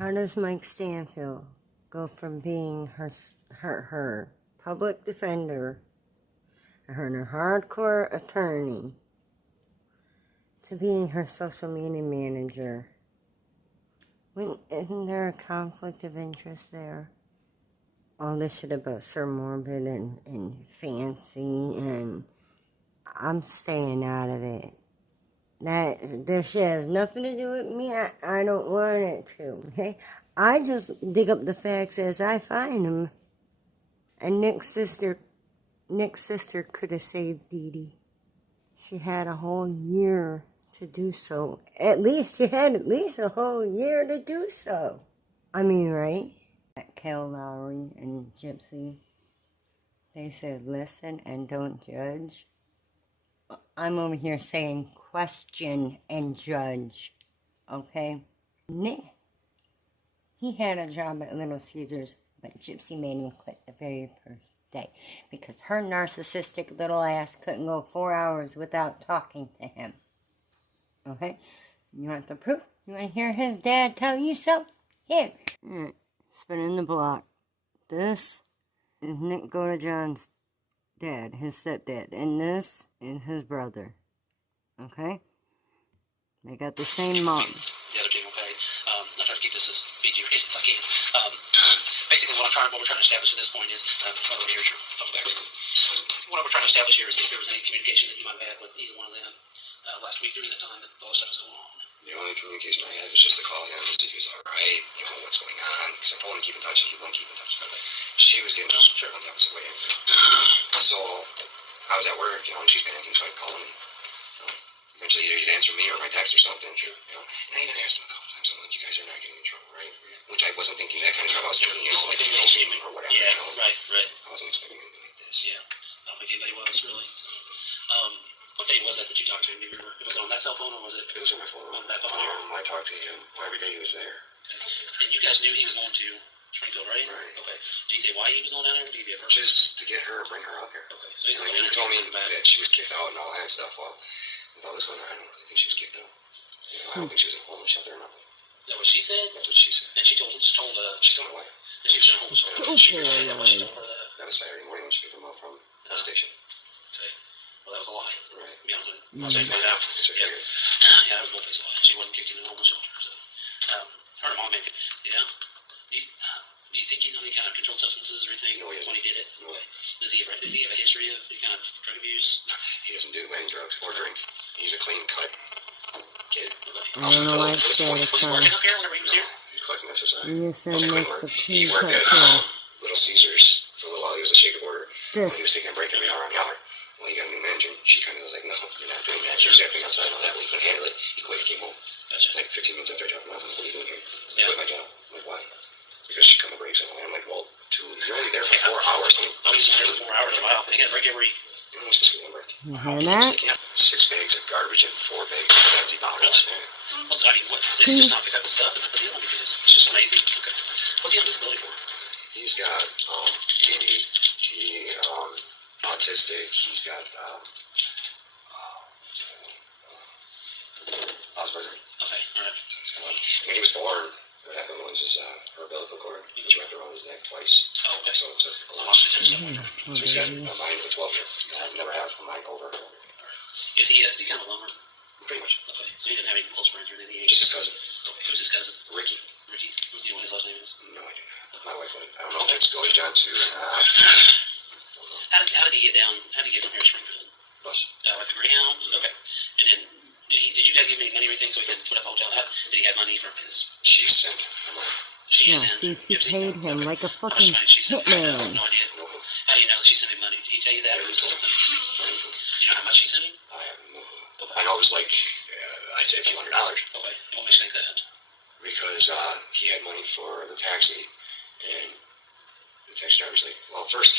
How does Mike Stanfield go from being her public defender, her hardcore attorney, to being her social media manager? Isn't there a conflict of interest there? All this shit about Sir Morbid and fancy, and I'm staying out of it. This shit has nothing to do with me. I don't want it to, okay? I just dig up the facts as I find them. And Nick's sister could have saved Dee Dee. She had a whole year to do so. She had at least a whole year to do so. I mean, right? Kel Lowry and Gypsy, they said listen and don't judge. I'm over here saying question and judge, okay? Nick, he had a job at Little Caesars, but Gypsy made him quit the very first day because her narcissistic little ass couldn't go 4 hours without talking to him. Okay? You want the proof? You want to hear his dad tell you so? Here. Spinning the block. This is Nick Godejohn's dad, his stepdad, and this is his brother. Okay? They got the same mom. The other team, okay? I'll try to keep this as PG rated as I can. Basically, what we're trying to establish at this point is, here's your phone back. What we're trying to establish here is if there was any communication that you might have had with either one of them last week during the time that all this stuff was going on. The only communication I had was just to call him to see if he was alright, what's going on, because I told him to keep in touch, and he wouldn't keep in touch. Okay. She was getting on the opposite way. So, I was at work, and she's panicking, so I called him. Eventually, either he'd answer me or my text or something, And I even asked him a couple times, I'm like, you guys are not getting in trouble, right? Which I wasn't thinking that kind of trouble. I was thinking, like, or whatever. Yeah, right. I wasn't expecting anything like this. Yeah, I don't think anybody was, really. So, what day was that you talked to him? Do you remember? It was on that cell phone, or was it? It was on my phone. On that phone here? I talked to him every day he was there. Okay. And you guys knew he was going to Springfield, right? Right. Okay. Did he say why he was going down there, or did he have her? Just to get her, bring her up here. Okay, so he's going he told me that she was kicked out and all that stuff. Well, with all this going on, I don't really think she was kicked out. I don't think she was in a homeless shelter or nothing. Is that what she said? That's what she said. And she told my wife. That she was in a homeless shelter. That was Saturday morning when she picked him up from the station. Okay. Well, that was a lie. Right. To be honest with you. I'll say it out. Yeah, that was a bold-faced lie. She wasn't kicked in a homeless shelter. So, her and mom make it. Yeah. Do you think he's on any kind of controlled substances or anything when he did it? No. Okay. Does he have a history of any kind of drug abuse? He doesn't do any drugs or drink. He's a clean cut kid. I Okay. don't know why it's there. Was he working up here whenever he was here? He was collecting exercise. You said next to He clean worked cut at kid. Little Caesars for a little while. He was a shaker order. He This. was taking a break every hour on the hour. Well, he got a new manager. She kind of was like, no, you're not doing that. She was acting outside on that. He couldn't handle it. He quit. He came home. Gotcha. Like 15 minutes after I dropped him off. What are you doing here? I Yeah. quit my job. I'm like, why? Because she come to breaks. And I'm like, well, you're only there for 4 hours. Oh, he's there for 4 hours. Wow. He got a break every... You're not supposed to get a break. You hear that? 6 bags of garbage and 4 bags of empty bottles. Really? Well, so, I mean, what? Does he just not pick up the stuff? Is that the deal? I mean, it's just amazing. Okay. What's he on disability for? He's got ADHD, autistic. He's got Asperger. Okay, all right. When he was born, what happened was her umbilical cord was wrapped around his neck twice. Oh, okay. So it took a Some lot. oxygen stuff. So he's got a mind of a 12-year. I've never had a mind over. Is he kind of a loner? Pretty much. Okay, so he didn't have any close friends or anything? Just his cousin. Okay, who's his cousin? Ricky. Do you know what his last name is? No, I do not. My wife would. I don't know if it's Godejohn too. How did he get down? How did he get from here to Springfield? Bus. With the Greyhound? Okay. And then, did you guys give him any money or anything so he could put up a hotel? Did he have money from his... She sent him. She Yeah, is in she Gypsy? paid him Okay. like a How much fucking money did she send him? I have hitman. no idea. How do you know that she sent him money? Did he tell you that, or was it something you see? Do you know how much she sent him? I have no clue. Okay. I know it was like, I'd say a few $100. Okay. And what makes you think that? Because he had money for the taxi, and the taxi driver's like, well, first,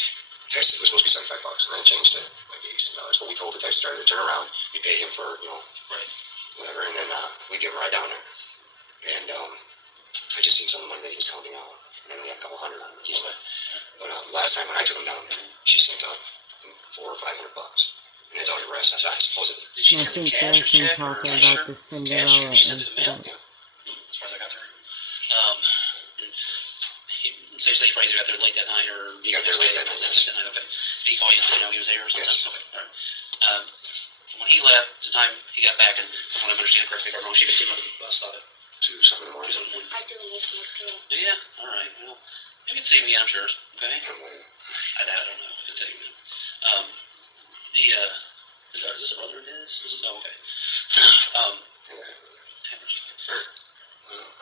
the taxi was supposed to be $75, and then it changed to like $87. But we told the taxi driver to turn around, we pay him for, Right. whatever, and then we give him a ride down there. And I just seen some of the money that he was counting out, and then we had a couple $100 on the keys. Okay. But last time when I took him down there, she sent out $400 or $500, and that's all the rest. That's supposedly. Did she I send him think cash or that's him check or talking cash? about the Cash? Cinderella She sent it in the mail? incident. As far as I got through. So you say you probably either got there late that night or... He got there late that night, yes. Okay. Did he call you and let you know he was there or something? Yes. Okay, all right. From when he left, the time he got back, and from what I'm understanding correctly, if I'm wrong, she picked him up at the bus stop at 2 something in the morning. 2 something in the morning. I do miss him too. Yeah, all right. Well, you can see him again, I'm sure. Okay? I'm waiting. I don't know. I can tell you. Is this a brother of his? Oh, okay. I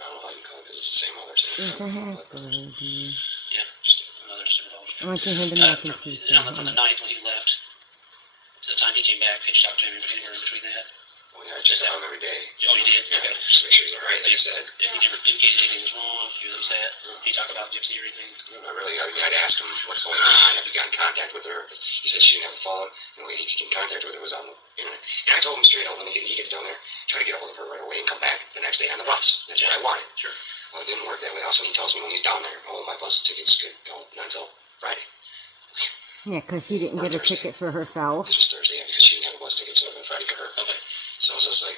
don't know how you call it, because it's the same mother. It's a half brother. Yeah, just a mother, just a dog. I want to hear the mac and cheese. From the night when he left to the time he came back, did you talk to him anywhere in between that? Oh, yeah, I checked on him every day. Oh, you did? Yeah, Okay. just to make sure he's alright, like I said. If he never indicated anything was wrong, he was upset, did you talk about Gypsy or anything? No, not really. I mean, I'd ask him what's going on. Have you got in contact with her? 'Cause he said she didn't have a phone. The way he could get in contact with her was on the internet. And I told him straight up when he gets down there, try to get a hold of her right away and come back the next day on the bus. That's what I wanted. Sure. Well, it didn't work that way. Also, he tells me when he's down there, oh, my bus tickets could go not until Friday. Yeah, because she didn't get a ticket for herself. This was Thursday, yeah, because she didn't have a bus ticket, so it was Friday for her. Okay. So I was just like,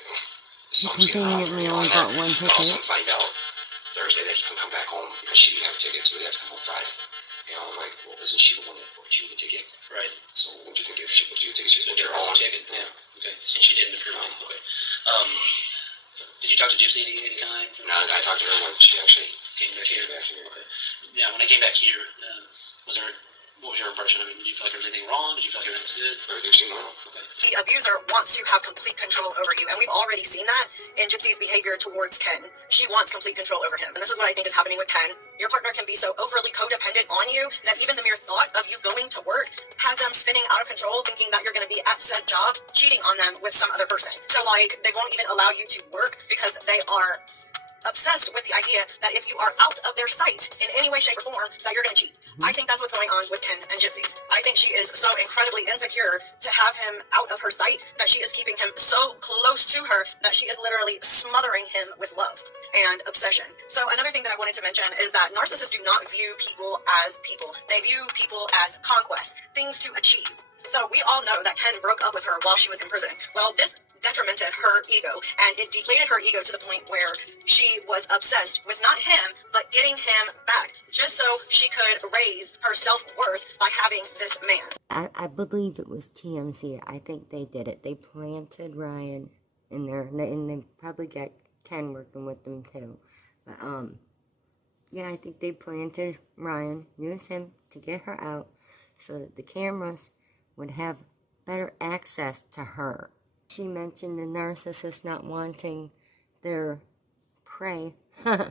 this sounds good. Conveniently only got one ticket. Also find out Thursday that he can come back home because she didn't have a ticket, so they have to come home Friday. You know, I'm like, well, isn't she the one that bought you the ticket? Right. So what do you think if she bought you the ticket? She was Get her her own own. ticket. Yeah. Okay. And she didn't appear on. Okay. Did you talk to Gypsy any time? No, I talked to her when she actually Came back here. came back here. Okay. Yeah, when I came back here, what was your impression? I mean, did you feel like there was anything wrong? Did you feel like everything was good? Everything seemed normal. Okay. The abuser wants to have complete control over you, and we've already seen that in Gypsy's behavior towards Ken. She wants complete control over him, and this is what I think is happening with Ken. Your partner can be so overly codependent on you that even the mere thought of you going to work has them spinning out of control, thinking that you're going to be at said job, cheating on them with some other person. So, like, they won't even allow you to work because they are obsessed with the idea that if you are out of their sight in any way, shape, or form, that you're going to cheat. I think that's what's going on with Ken and Gypsy. I think she is so incredibly insecure to have him out of her sight that she is keeping him so close to her that she is literally smothering him with love and obsession. So another thing that I wanted to mention is that narcissists do not view people as people. They view people as conquests, things to achieve. So we all know that Ken broke up with her while she was in prison. Well, this detrimented her ego, and it deflated her ego to the point where she was obsessed with not him, but getting him back, just so she could raise her self-worth by having this man. I believe it was TMZ. I think they did it. They planted Ryan in there, and they probably got Ken working with them too. But, yeah, I think they planted Ryan, used him to get her out so that the cameras would have better access to her. She mentioned the narcissist not wanting their prey to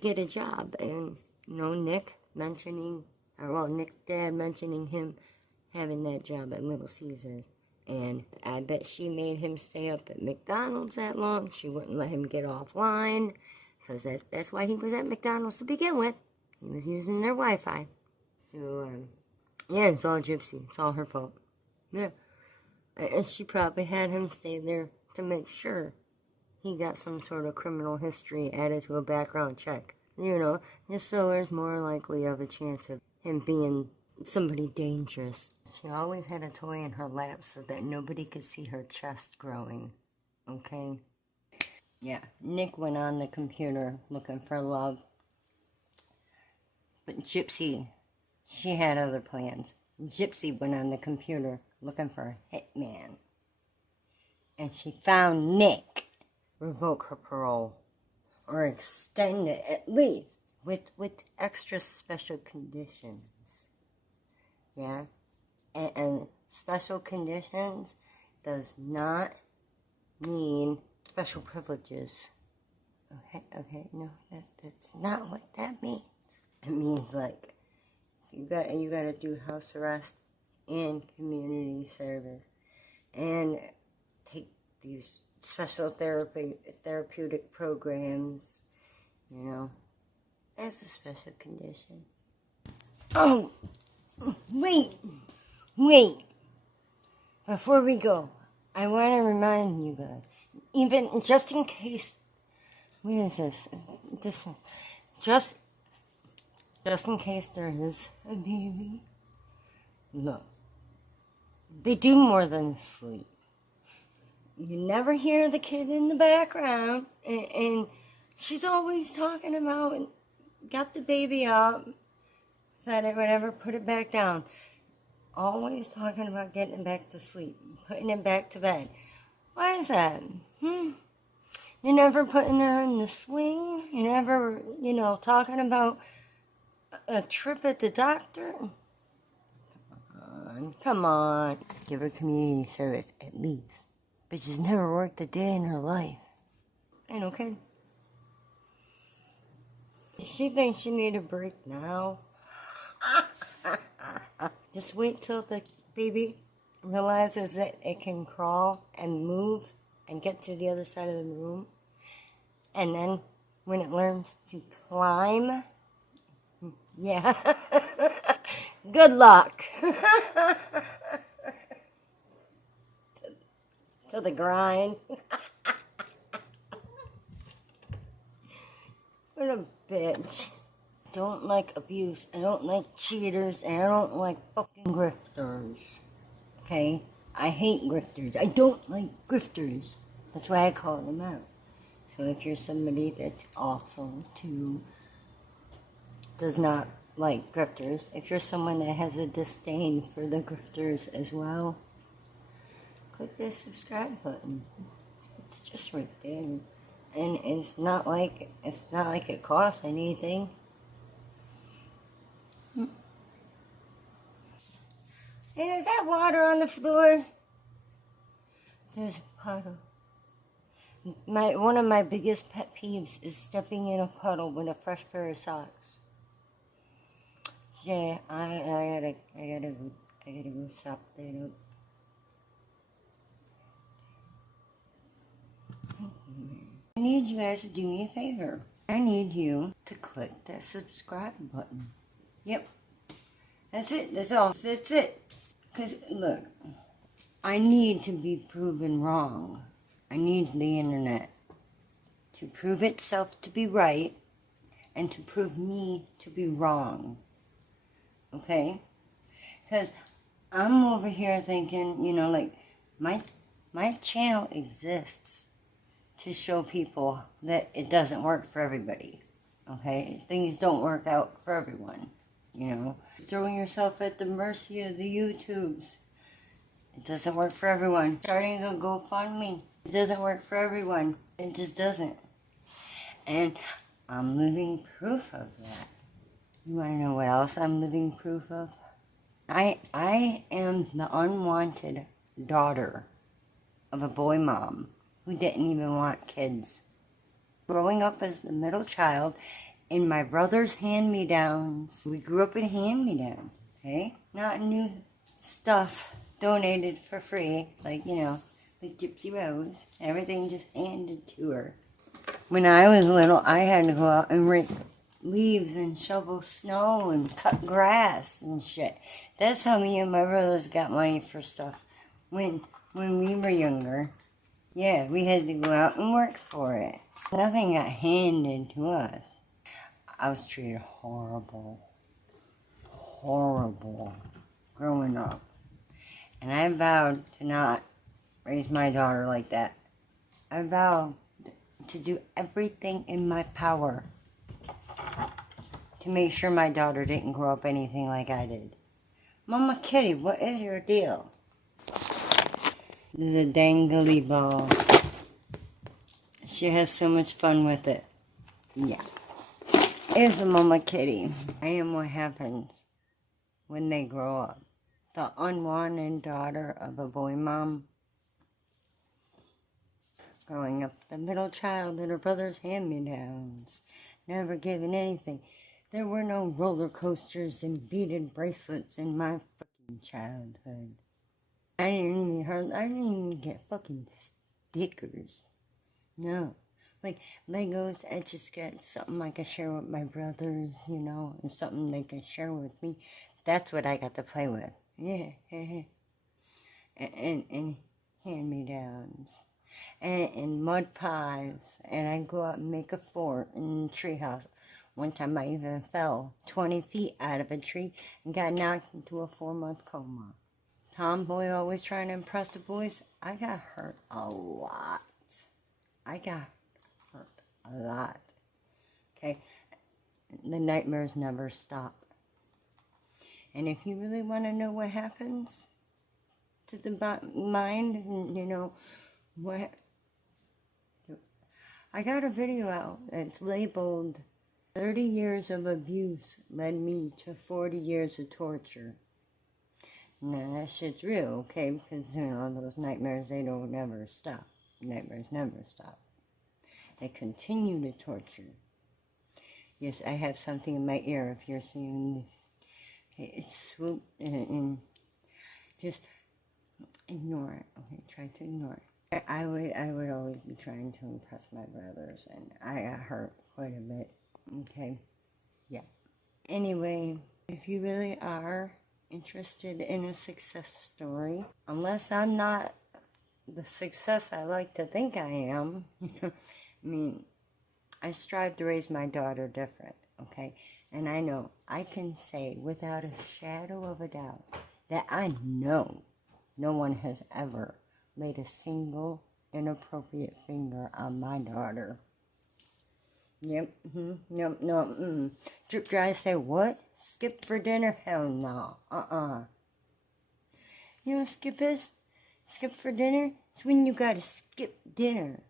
get a job, and Nick's dad mentioning him having that job at Little Caesars, and I bet she made him stay up at McDonald's that long. She wouldn't let him get offline, because that's why he was at McDonald's to begin with. He was using their Wi-Fi. So, yeah, it's all Gypsy. It's all her fault. Yeah. And she probably had him stay there to make sure he got some sort of criminal history added to a background check. Just so there's more likely of a chance of him being somebody dangerous. She always had a toy in her lap so that nobody could see her chest growing. Okay? Yeah, Nick went on the computer looking for love. But Gypsy, she had other plans. Gypsy went on the computer looking for a hitman. And she found Nick. Revoke her parole. Or extend it at least with extra special conditions. Yeah? And special conditions does not mean special privileges. Okay, no, that's not what that means. It means like you gotta do house arrest and community service and take these special therapeutic programs, that's a special condition. Oh, wait, before we go, I want to remind you guys, even just in case, what is this one, just in case there is a baby, look, they do more than sleep. You never hear the kid in the background, and she's always talking about got the baby up, fed it, whatever, put it back down. Always talking about getting it back to sleep, putting it back to bed. Why is that? You never putting her in the swing? You never, talking about a trip at the doctor? Come on. Give her community service, at least. But she's never worked a day in her life. Ain't okay. She thinks she need a break now. Just wait till the baby realizes that it can crawl and move and get to the other side of the room. And then when it learns to climb, yeah, good luck. To the grind. What a bitch. Don't like abuse. I don't like cheaters. And I don't like fucking grifters. Okay? I hate grifters. I don't like grifters. That's why I call them out. So if you're somebody that's also too does not like grifters, if you're someone that has a disdain for the grifters as well, click the subscribe button. It's just right there. And it's not like it costs anything. And is that water on the floor? There's a puddle. One of my biggest pet peeves is stepping in a puddle with a fresh pair of socks. Yeah, I gotta go stop that up. I need you guys to do me a favor. I need you to click that subscribe button. Yep. That's it. That's all. That's it. Because, look, I need to be proven wrong. I need the internet to prove itself to be right and to prove me to be wrong. Okay? Because I'm over here thinking, like, my channel exists to show people that it doesn't work for everybody. Okay? Things don't work out for everyone. Throwing yourself at the mercy of the YouTubes. It doesn't work for everyone. Starting a GoFundMe. It doesn't work for everyone. It just doesn't. And I'm living proof of that. You want to know what else I'm living proof of? I am the unwanted daughter of a boy mom who didn't even want kids. Growing up as the middle child in my brother's hand-me-downs. We grew up in hand-me-down, okay? Not new stuff donated for free, like Gypsy Rose. Everything just handed to her. When I was little, I had to go out and rake leaves and shovel snow and cut grass and shit. That's how me and my brothers got money for stuff when we were younger. Yeah, we had to go out and work for it. Nothing got handed to us. I was treated horrible growing up. And I vowed to not raise my daughter like that. I vowed to do everything in my power to make sure my daughter didn't grow up anything like I did. Mama Kitty, what is your deal? This is a dangly ball. She has so much fun with it. Yeah. It's a Mama Kitty. I am what happens when they grow up. The unwanted daughter of a boy mom. Growing up the middle child in her brother's hand-me-downs. Never given anything. There were no roller coasters and beaded bracelets in my fucking childhood. I didn't even get fucking stickers. No. Like Legos, I just get something I can share with my brothers, and something they can share with me. That's what I got to play with. Yeah. and hand-me-downs. And mud pies. And I'd go out and make a fort in the treehouse. One time I even fell 20 feet out of a tree and got knocked into a 4-month coma. Tomboy always trying to impress the boys. I got hurt a lot. Okay? the nightmares never stop. And if you really want to know what happens to the mind, what... I got a video out that's labeled 30 years of abuse led me to 40 years of torture. Now, that shit's real, okay? Because, those nightmares, they don't never stop. Nightmares never stop. They continue to torture. Yes, I have something in my ear if you're seeing this. Okay, it's swoop and just ignore it. Okay, try to ignore it. I would always be trying to impress my brothers, and I got hurt quite a bit. Okay, yeah. Anyway, if you really are interested in a success story, unless I'm not the success I like to think I am, I mean, I strive to raise my daughter different, okay? And I know I can say without a shadow of a doubt that I know no one has ever laid a single inappropriate finger on my daughter. Yep, Drip dry say, what? Skip for dinner? Hell no. You know what skip is? Skip for dinner? It's when you gotta skip dinner.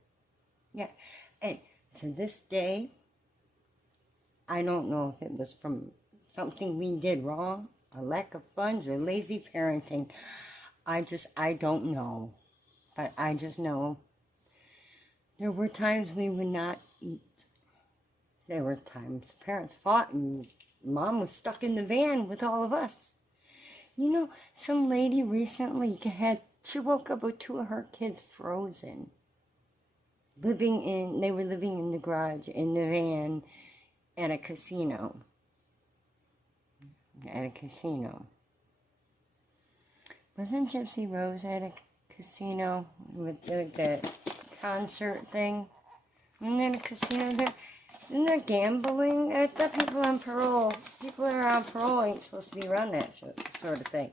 Yeah, and to this day, I don't know if it was from something we did wrong, a lack of funds, or lazy parenting. I don't know. But I just know there were times we would not eat. There were times parents fought and Mom was stuck in the van with all of us. Some lady recently she woke up with 2 of her kids frozen. They were living in the garage, in the van, at a casino. Wasn't Gypsy Rose at a casino with the concert thing? Isn't that a casino there? Isn't there gambling? I thought people that are on parole ain't supposed to be around that sort of thing.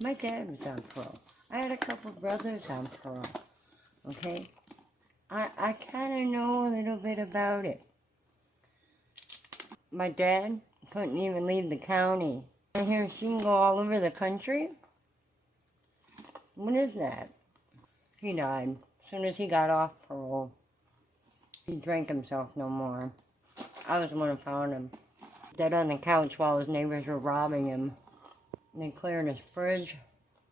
My dad was on parole. I had a couple brothers on parole. Okay? I kind of know a little bit about it. My dad couldn't even leave the county. I hear she can go all over the country. What is that? He died as soon as he got off parole. He drank himself no more. I was the one who found him dead on the couch while his neighbors were robbing him. They cleared his fridge,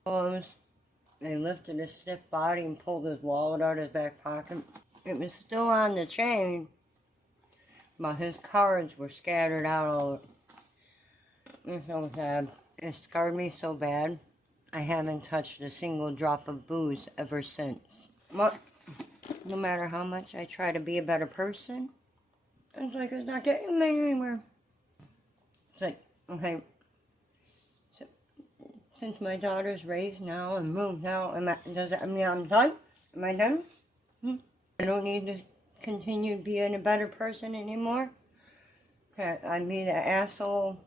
clothes. They lifted his stiff body and pulled his wallet out of his back pocket. It was still on the chain, but his cards were scattered out all over. It's so sad. It scarred me so bad, I haven't touched a single drop of booze ever since. But no matter how much I try to be a better person, it's like it's not getting me anywhere. It's like, okay, since my daughter's raised now and moved out, does that mean I'm done? Am I done? I don't need to continue being a better person anymore? Can I be the asshole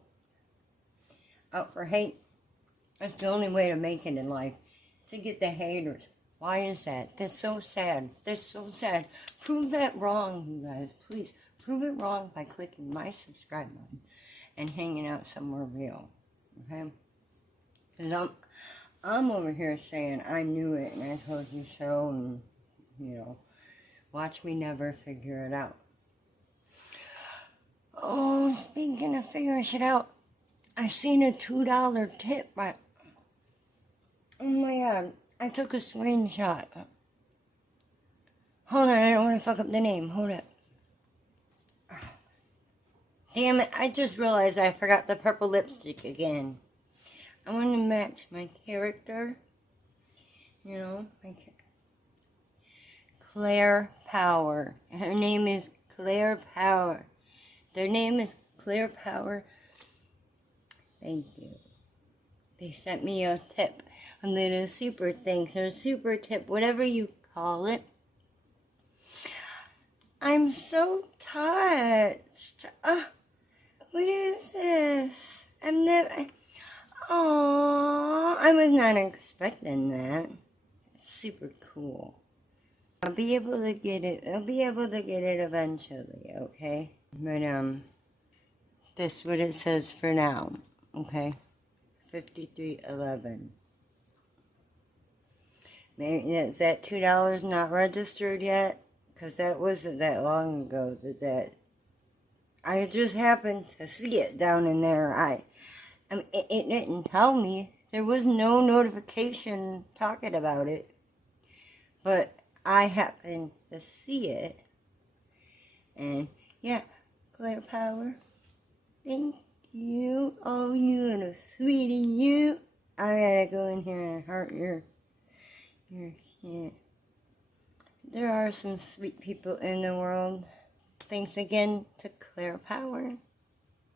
out for hate? That's the only way to make it in life, to get the haters. Why is that? That's so sad. That's so sad. Prove that wrong, you guys. Please, prove it wrong by clicking my subscribe button and hanging out somewhere real. Okay? Because I'm over here saying I knew it and I told you so, and, watch me never figure it out. Oh, speaking of figuring shit out, I seen a $2 tip. Oh my God, I took a screenshot. Hold on, I don't want to fuck up the name. Hold up. Damn it, I just realized I forgot the purple lipstick again. I want to match my character. Claire Power. Her name is Claire Power. Their name is Claire Power. Thank you. They sent me a tip. A little super thanks or super tip, whatever you call it. I'm so touched. What is this? I was not expecting that. Super cool. I'll be able to get it eventually, okay? But, this what it says for now. Okay. 5311. Maybe is that $2 not registered yet? Because that wasn't that long ago that I just happened to see it down in there. I mean, it didn't tell me. There was no notification talking about it. But I happened to see it. And yeah, Claire Power. Thank you. Oh, you little sweetie, you. I gotta go in here and heart your shit. There are some sweet people in the world. Thanks again to Claire Power.